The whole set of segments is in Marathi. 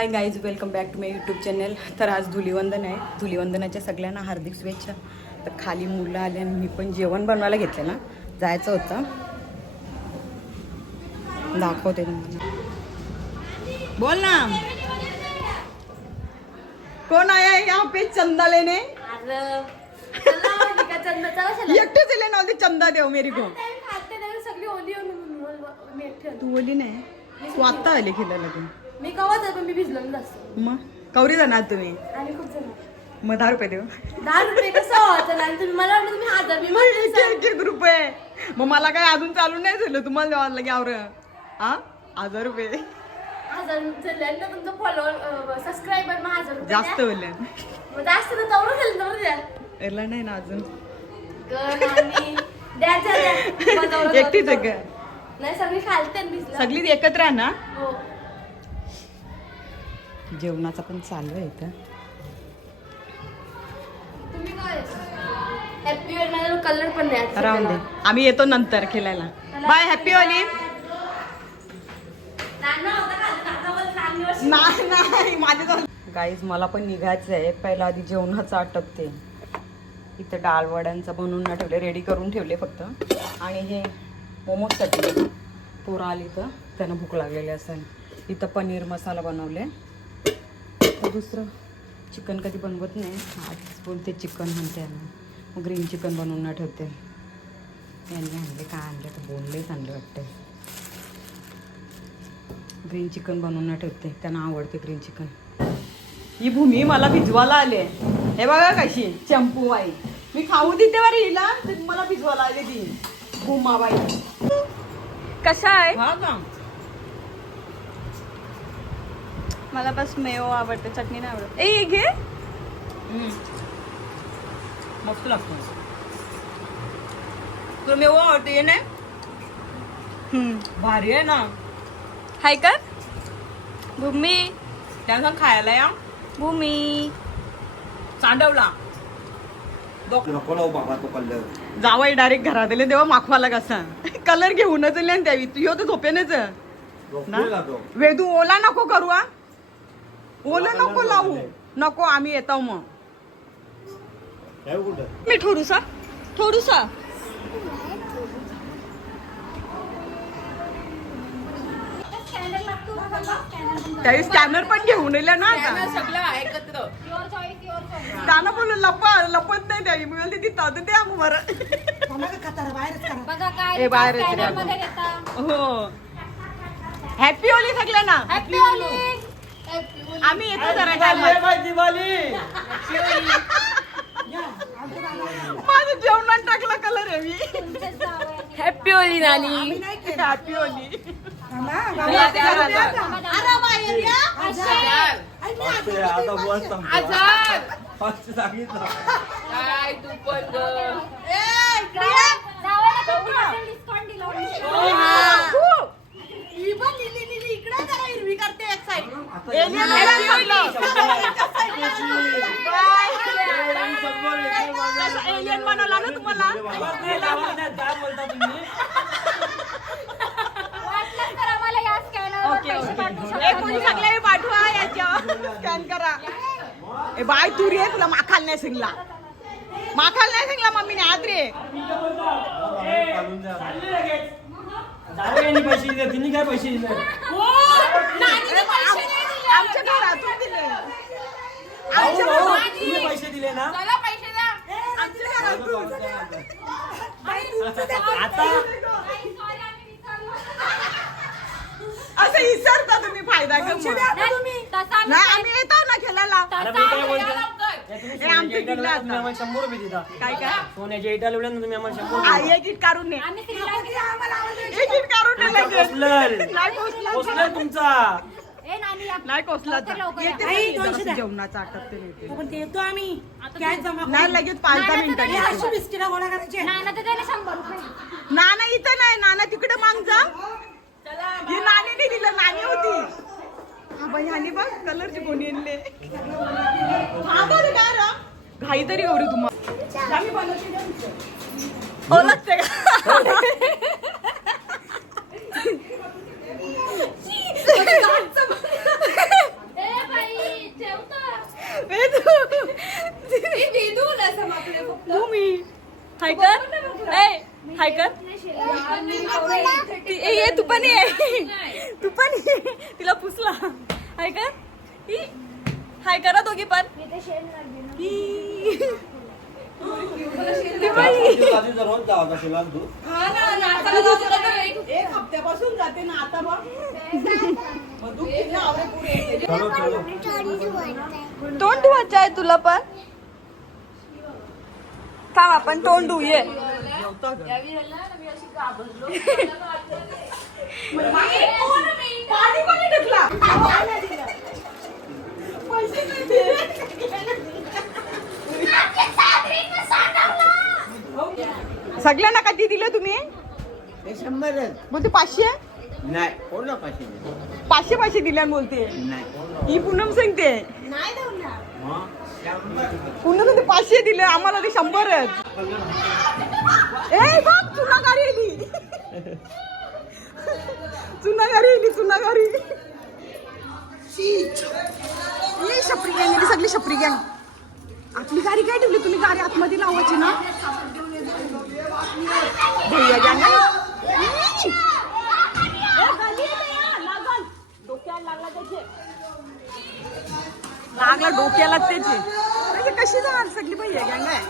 High guys, welcome back to my YouTube channel. तर आज धुलीवंदन आहे. धुलीवंदनाच्या सगळ्यांना हार्दिक शुभेच्छा. तर खाली मुलं आले आणि मी पण जेवण बनवायला घेतलं ना, जायचं होतं. दाखवते तुम्हाला. बोल ना, कोण आया यहाँ पे चंदा लेने? एकटेच लेना होती चंदा देव मेरी को. तू बोली नाही, तू आत्ता आले खेळायला तू. मी कवाच आहे पण मी भिजलो नसतो. मग कवरी जाणार तुम्ही? आणि खूप जण मग 10 रुपये देऊ. 10 रुपये कसं होतं? आणि तुम्ही मला वाटलं तुम्ही 1000 मी म्हणले एक रुपये. मग मला काय अजून चालू नाही झालं, तुम्हाला द्यावं लागेल. आवर हा 1000 रुपये 1000 झाले ना तुमचं फॉलोअर सबस्क्रायबर. मग 1000 रुपये जास्त द्या. बोलले. मग जास्त तर तेवढं झालं तेवढं द्या. एला नाही ना अजून. द्यायचं एकटीच आहे का? नाही, सगळी खालते भिजलं. सगळी एकत्र आहे ना. हो. जेवणाचा पण चालू आहे इथं. तुम्ही काय हॅपी होली? माझा कलर पण नाही राहून दे, आम्ही येतो नंतर खेळायला. Bye, happy Holi. नाही नाही माझे गाईज, मला पण निघायचं आहे. पहिला आधी जेवणाचं आटपते. इथं डाळ वड्यांचं बनवून न ठेवले, रेडी करून ठेवले फक्त. आणि हे मोमोजसाठी पोरं आली तर त्यांना भूक लागलेली असेल. इथं पनीर मसाला बनवले. तर दुसरं चिकन कधी बनवत नाही, आज बोलते चिकन म्हणते ना. मग ग्रीन चिकन बनवून न ठेवते. यांनी आणले, काय आणले तर बोललेच आणले वाटते. ग्रीन चिकन बनवून न ठेवते, त्यांना आवडते ग्रीन चिकन. ही भूमी मला भिजवायला आले. हे बघा कशी चंपूबाई. मी खाऊ देते बरं हिला, तर मला भिजवायला आले ती भूमाबाई. कशा आहे? हा का? मला बस मेयो आवडते, चटणी नाही आवडत. ए घे. मस्त लागतो. तुला मेवा आवडते? ये नाही भारी आहे ना. हाय कर भूमी. त्यांना खायला या. भूमी चांडवला नको लावू बाबा तो कलर. जावाई डायरेक्ट घरात आले तेव्हा माखवाला कसा कलर घेऊनच आले आणि त्यावी तू तर झोपेनेच ना. वेदू ओला नको करू. हा ओला नको लावू नको, आम्ही येतो. मग मी थोडूसा थोडूसा त्यावेळी स्कॅनर पण घेऊन येले ना. आता सगळं एकत्र. गाणं बोलून लपत नाही त्यावी. मी म्हणते तिथं तर द्या बरं. बघा काय ए, बाहेरच scanner द्या. मध्ये घेता. हो, हॅपी होली सगळ्यांना. हॅपी होली. आम्ही येतो जरा टायमात. माझं जेवणात टाकला कलर आहे मी. हॅपी होली नानी. हॅपी होली. सांगितलं काय तू पण एलियन बनवला ना तुम्हाला. कोणी सगळे पाठवा याच्यावर स्कॅन करा. ए बाय, तू रे तुला माखाल नाही सांगला. माखाल नाही सांगला मम्मीने आज रे. पैसे दिले, तिने काय पैसे दिले? आमच्या घरातून दिले. तुम्ही पैसे दिले ना आमच्या घरातून. आता असं विसरता तुम्ही फायदा घेऊन. नाही, आम्ही येतो ना खेळायला. अरे मी काय बोलतो हे आमच्या तुम्ही किल्ला आम्हाला 100 रुपये देता. काय काय सोन्याच्या इटा लावल्या ना तुम्ही आम्हाला 100 रुपये. एक इट काढून ने. एक इट काढून ने आता लगेच. कोसलल. नाही कोसला. कोसलल तुमचा. नाही कोसला तर. आई, 200 द्या. जेवणाचं आटपते नाही. पण देतो आम्ही. काय जमा नाही, लगेच 5-10 मिनिटं. अशी बिस्किटा गोळा करायचे. नाना इथं नाही, नाना तिकडे माग जा. ही नानीने दिलं, नानी होती. हा बाई, ह्याने बघ कलरची कोणी आणले. हा बरं काय रा घाई तरी एवढी तुम्हाला. आम्ही बनवते ओळखते का? ये तू पण ये तू पण ये तिला पुसला हाय का हाय करा दोघी पण एक हप्त्यापासून जाते ना आता बघ तोंड धुवायचं आहे तुला पण थांब आपण तोंड धुये सगळ्यांना कधी दिले तुम्ही 100 बोलते 500 नाही कोणला पाचशे 500 दिल्या बोलते नाही ही पूनम सांगते पूनम सांगते 500 दिले आम्हाला ते 100च ए बघ चुनागारी आली चुनागारी ये शपरी गँग आहे सगळी शपरी गँग आपली गाडी काय ठेवली तुम्ही गाडी आतमध्ये लावायची ना भैया गँग लागला डोक्याला त्याचे कशी जाणार सगळी भैया गँग आहे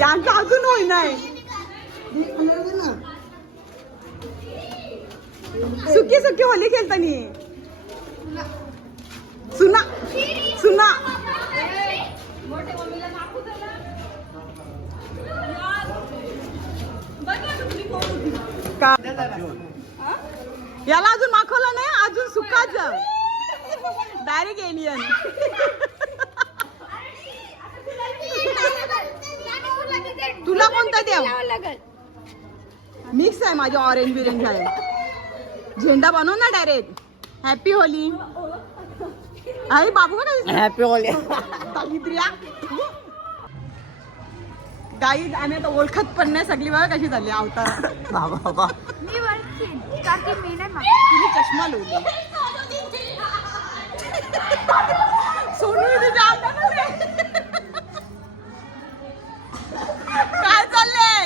यांचं अजून होई नाही सुकी होली खेळतानी सुना का याला अजून माखवलं नाही अजून सुकाच डायरेक्ट एलियन तुला कोणता देव मिक्स आहे माझे ऑरेंज बिरेंज आहे झेंडा बनव ना डायरेक्ट हॅपी होली आई बाबू का हॅपी होली गाई आम्ही आता ओळखत पण नाही सगळी बघा कशी झाली अवतार बाबा तुम्ही चष्मा लावली सोनू तुझ्या अवतारात काय चाललंय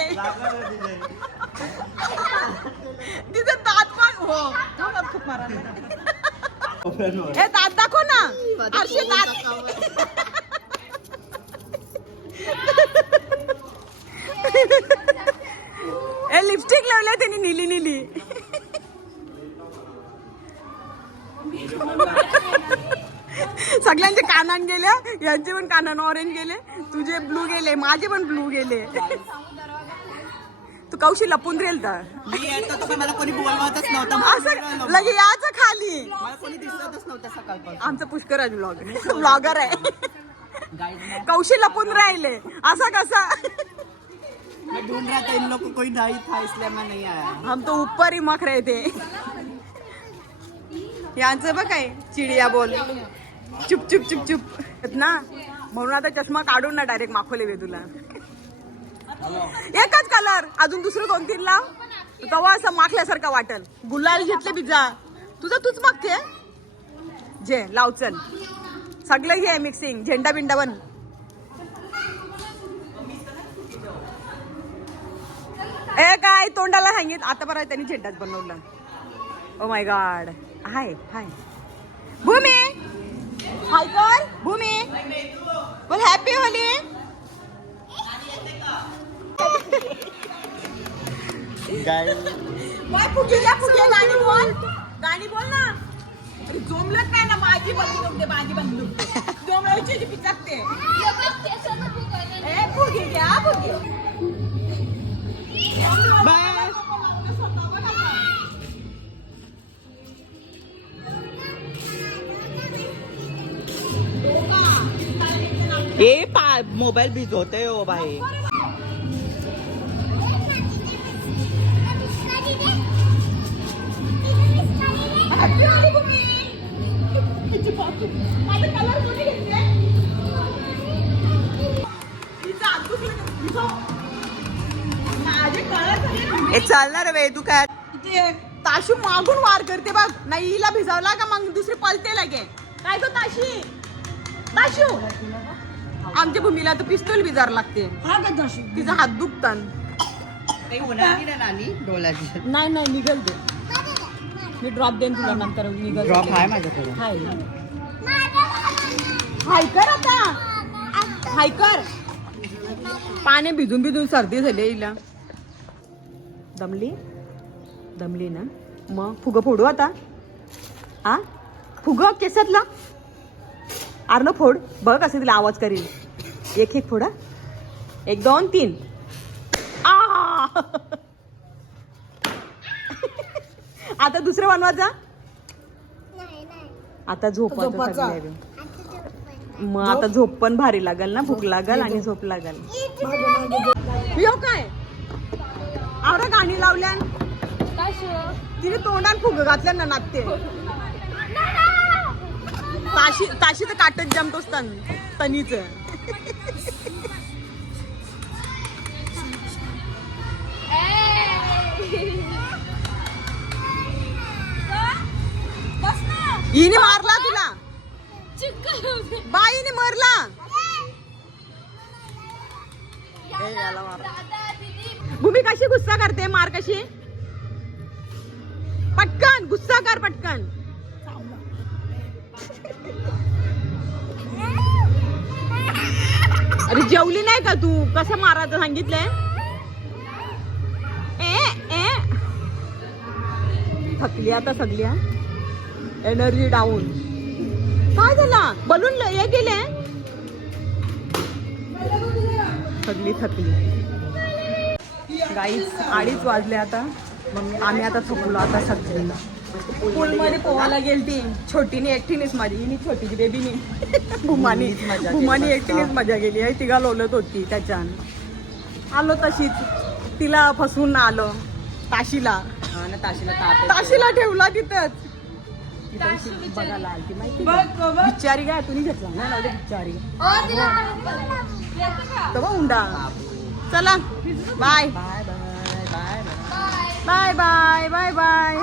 तिथे दात पण हो खूप मारा हे दात दाखव ना आरशे दात ए लिपस्टिक लावल्या त्यांनी नीली सगळ्यांचे कानान गेले यांचे पण कानान ऑरेंज गेले तुझे ब्लू गेले माझे पण ब्लू गेले तू कौशी लपून राहील तर मी येतो तर मला कोणी बोलवतच नव्हतं असं लगे याचं खाली मला कोणी दिसतच नव्हतं सकाळपासून आमचं पुष्कराज ब्लॉगर आहे कौशी लपून राहिले असा कसा मैं ढूंढ रहा था इन लोग को कोई नहीं था इसलिए मैं नहीं आया हम तो ऊपर ही मख रहे थे यांचं बघ काय चिडिया बोल चुप ना म्हणून आता चष्मा काढून ना डायरेक्ट माखवले वे तुला एकच कलर अजून दुसरं 2-3 लाव तेव्हा असं माखल्यासारखं वाटल गुलाल घेतले पिझ्झा तुझं तूच मागते जे लाव चल सगळं हे मिक्सिंग झेंडा बिंडा बन ए काय तोंडाला सांगित आता बरं त्यांनी झेंडाच बनवला ओ माय गॉड हाय भूमी हाय कर भूमी बोल हॅपी होली फुगे गाणी बोल ना जोमलत नाही ना माझी बंदूक जोमलायची पिचाकते ए फुगे घ्या फुगे ये मोबाईल भिजवते हो भाई चालणार वे तू काय ताशू मागून वार करते बघ नाही हिला भिजवला का मग दुसरी पलते लगे काय तो ताशू आमच्या भूमीला तर पिस्तूल बिजार लागते तिचा हात दुखतात काही होणार नाही ना नानी डोळ्याची. नाही नाही निघल ते. मी ड्रॉप देईन तुला नंतर निघल. ड्रॉप आहे माझ्याकडे. हाय हाय कर आता. हाय कर. पाणी भिजून भिजून सर्दी झाली हिला. दमली ना मग फुगं फोडू आता. हा फुगं केसातला आरण फोड बघ कसं तिला आवाज करील. एक एक फोडा. 1 2 3. आता दुसरं बनवायचा. आता झोपायचा. मग आता झोप पण भारी लागल ना. भूक लागल आणि झोप लागल. यो काय आवरा गाणी लावल्यान तिने तोंडात फुग घातल्या ना नाचते. ताशी तर काटत जमतोस तनीच. हिने मारला तुला. बाईने मारला. भूमी कशी गुस्सा करते. मार कशी. पटकन गुस्सा कर पटकन. अरे जेवली नाही का तू. कसं मारायचं सांगितलंय. थकली आता सगळी. Energy down. काय झाला. बलून हे गेले. सगळी थकली. गाईस 2:30 वाजले आता. मग आम्ही आता थकलो आता सगळी. पूलमध्ये पोहायला गेलती. छोटीने एकटीनेच माझी. हिनी छोटीची बेबीनी भूमानी एकटीनेच मजा गेली आहे. तिघा लोलत होती त्याच्यान. आलो तशीच. तिला फसवून आलो ताशीला. ताशीला ठेवला तिथंच. बघायला आलती माहिती. बिचारी काय तुम्ही घेतला ना लावले बिचारी. तेव्हा उंडा. चला bye bye bye bye bye bye bye bye.